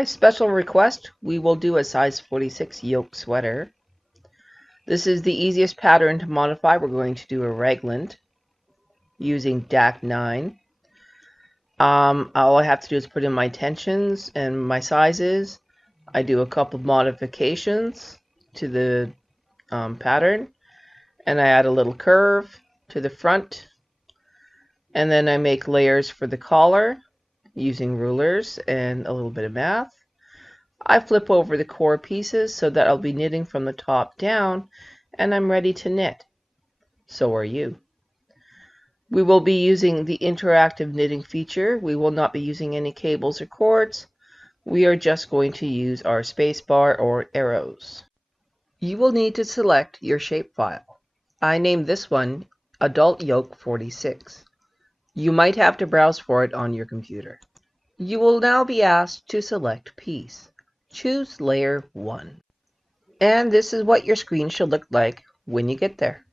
By special request, we will do a size 46 yoke sweater. This is the easiest pattern to modify. We're going to do a raglan using DAC 9. All I have to do is put in my tensions and my sizes. I do a couple of modifications to the pattern, and I add a little curve to the front, and then I make layers for the collar using rulers and a little bit of math. I flip over the core pieces so that I'll be knitting from the top down, and I'm ready to knit. So are you. We will be using the interactive knitting feature. We will not be using any cables or cords. We are just going to use our spacebar or arrows. You will need to select your shapefile. I named this one Adult Yoke 46. You might have to browse for it on your computer. You will now be asked to select piece. Choose layer 1. And this is what your screen should look like when you get there.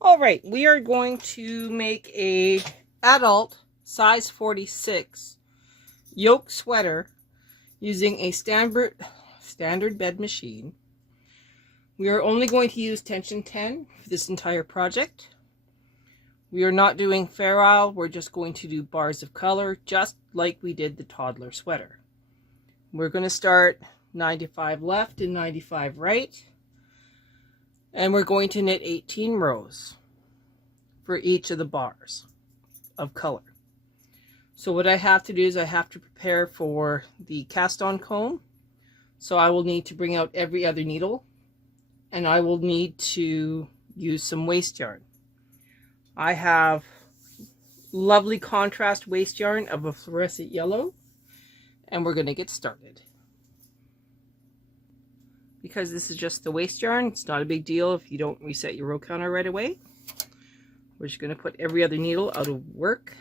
Alright, we are going to make a adult size 46 yoke sweater using a standard bed machine. We are only going to use tension 10 for this entire project. We are not doing ferrule, we're just going to do bars of color, just like we did the toddler sweater. We're going to start 95 left and 95 right. And we're going to knit 18 rows for each of the bars of color. So what I have to do is I have to prepare for the cast on comb. So I will need to bring out every other needle, and I will need to use some waste yarn. I have lovely contrast waste yarn of a fluorescent yellow, and we're going to get started. Because this is just the waste yarn, it's not a big deal if you don't reset your row counter right away. We're just going to put every other needle out of work.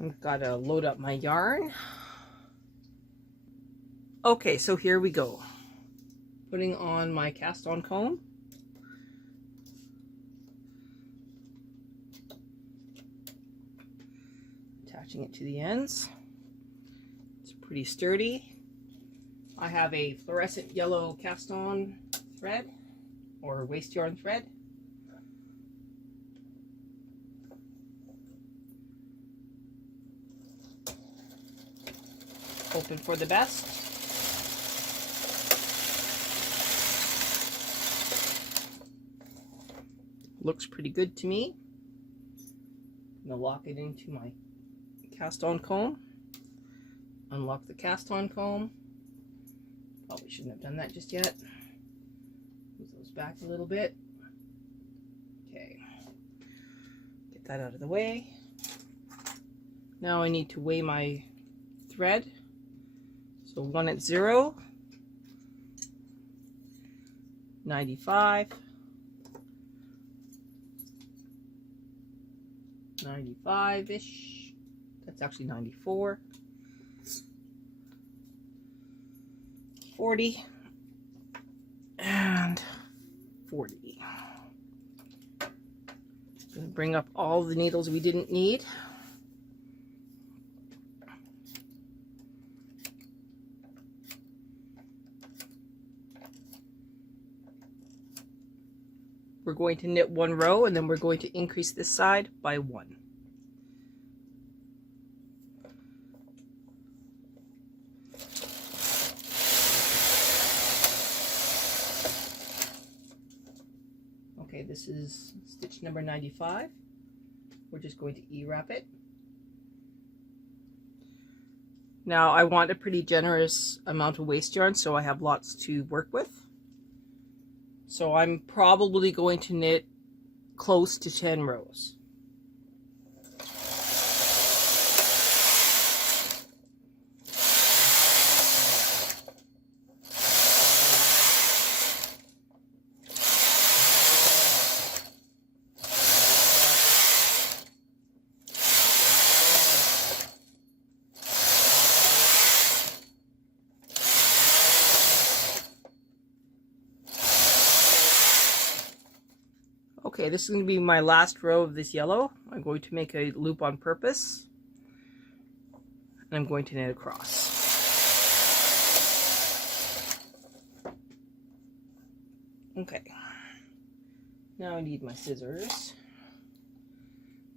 I've got to load up my yarn. Okay, so here we go. Putting on my cast on comb. Attaching it to the ends. It's pretty sturdy. I have a fluorescent yellow cast on thread or waste yarn thread. Hoping for the best. Looks pretty good to me. I'm going to lock it into my cast on comb. Unlock the cast on comb. Probably shouldn't have done that just yet. Move those back a little bit. Okay. Get that out of the way. Now I need to weigh my thread. So 1 at 0. 95. 95-ish. That's actually 94. 40. And 40. Gonna bring up all the needles we didn't need. We're going to knit 1 row, and then we're going to increase this side by 1. Okay, this is stitch number 95. We're just going to E-wrap it. Now I want a pretty generous amount of waste yarn, so I have lots to work with. So I'm probably going to knit close to 10 rows. Okay, this is going to be my last row of this yellow. I'm going to make a loop on purpose, and I'm going to knit across. Okay, now I need my scissors.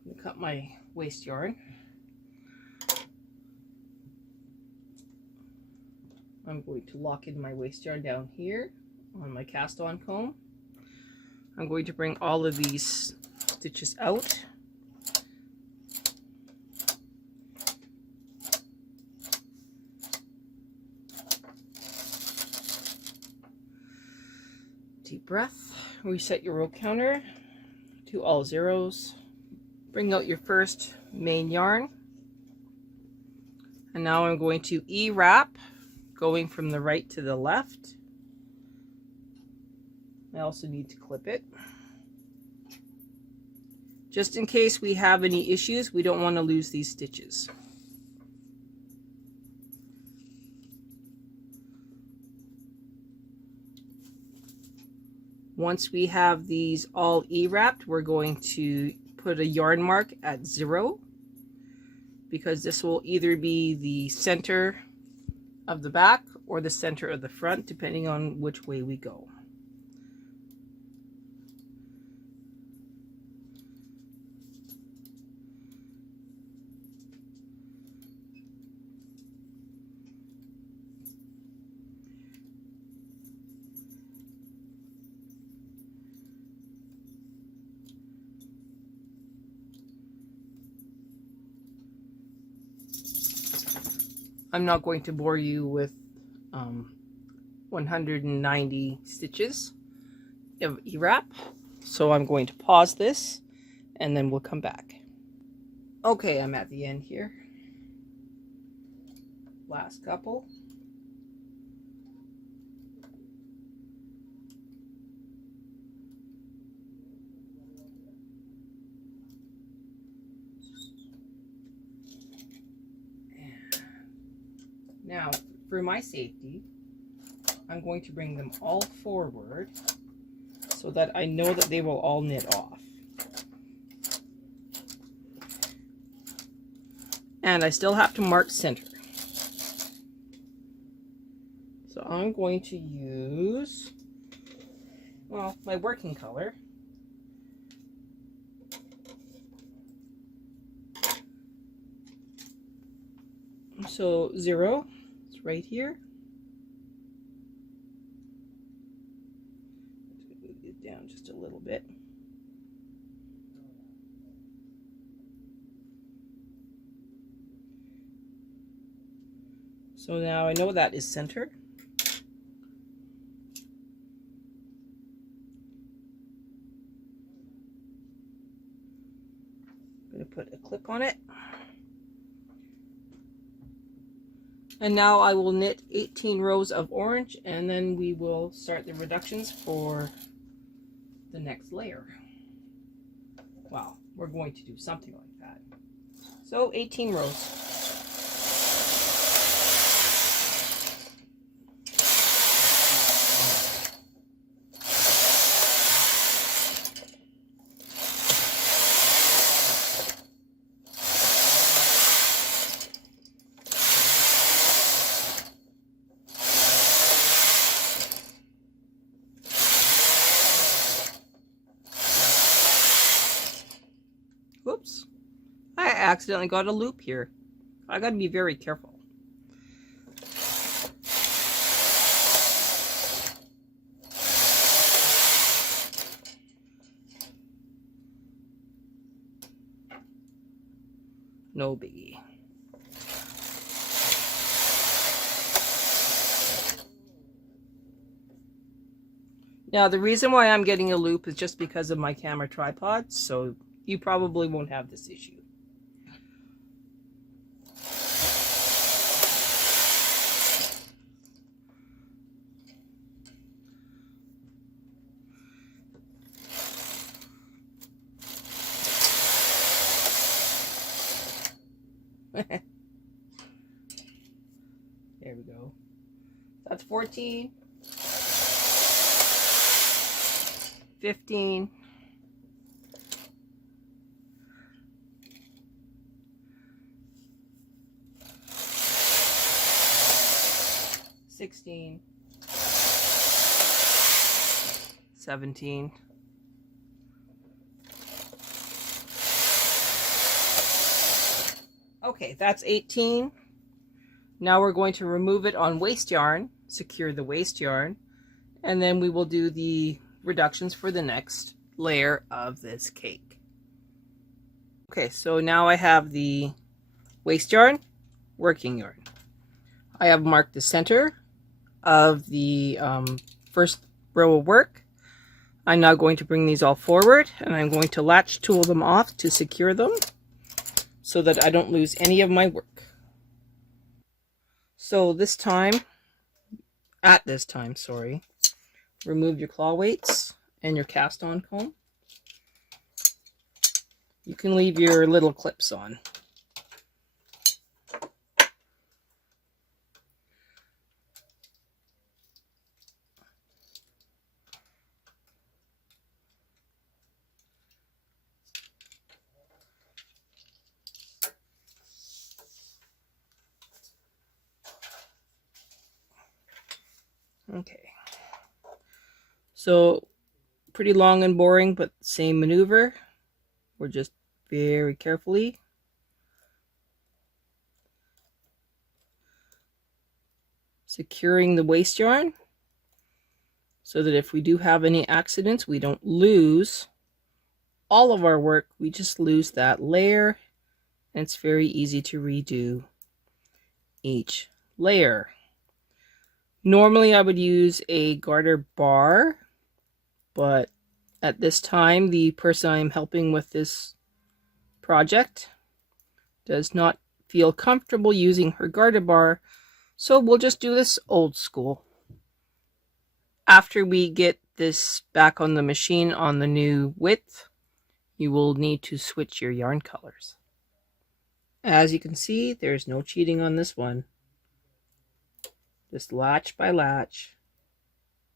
I'm going to cut my waste yarn. I'm going to lock in my waste yarn down here on my cast on comb. I'm going to bring all of these stitches out. Deep breath. Reset your row counter to all zeros. Bring out your first main yarn. And now I'm going to E-wrap, going from the right to the left. I also need to clip it. Just in case we have any issues, we don't want to lose these stitches. Once we have these all E-wrapped, we're going to put a yarn mark at 0, because this will either be the center of the back or the center of the front, depending on which way we go. I'm not going to bore you with 190 stitches of E-wrap, so I'm going to pause this and then we'll come back. Okay, I'm at the end here. Last couple. Now, for my safety, I'm going to bring them all forward so that I know that they will all knit off. And I still have to mark center. So I'm going to use, well, my working color. So 0. Right here. Move it down just a little bit. So now I know that is center. I'm going to put a clip on it. And now I will knit 18 rows of orange, and then we will start the reductions for the next layer. Well, we're going to do something like that. So 18 rows. Whoops, I accidentally got a loop here. I gotta be very careful. No biggie. Now the reason why I'm getting a loop is just because of my camera tripod, so you probably won't have this issue. There we go. That's 14, 15, 16, 17, okay, that's 18. Now we're going to remove it on waste yarn, secure the waste yarn, and then we will do the reductions for the next layer of this cake. Okay, so now I have the waste yarn, working yarn. I have marked the center of the first row of work. I'm now going to bring these all forward, and I'm going to latch tool them off to secure them so that I don't lose any of my work. So at this time, remove your claw weights and your cast on comb. You can leave your little clips on. Okay, so pretty long and boring, but same maneuver. We're just very carefully securing the waste yarn so that if we do have any accidents, we don't lose all of our work. We just lose that layer, and it's very easy to redo each layer. Normally I would use a garter bar, but at this time the person I'm helping with this project does not feel comfortable using her garter bar, so we'll just do this old school. After we get this back on the machine on the new width, you will need to switch your yarn colors. As you can see, there's no cheating on this one. Just latch by latch,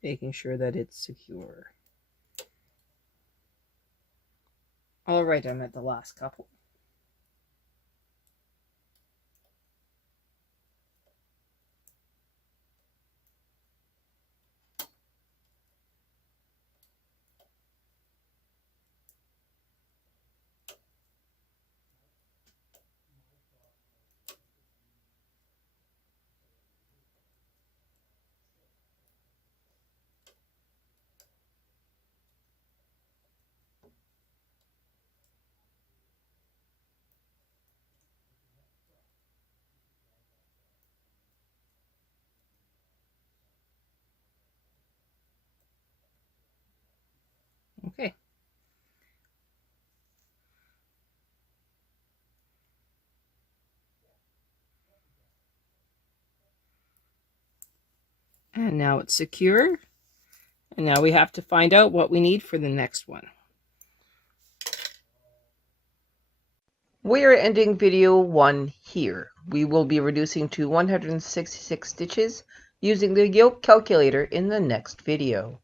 making sure that it's secure. Alright, I'm at the last couple. Okay. And now it's secure. And now we have to find out what we need for the next one. We are ending video 1 here. We will be reducing to 166 stitches using the yoke calculator in the next video.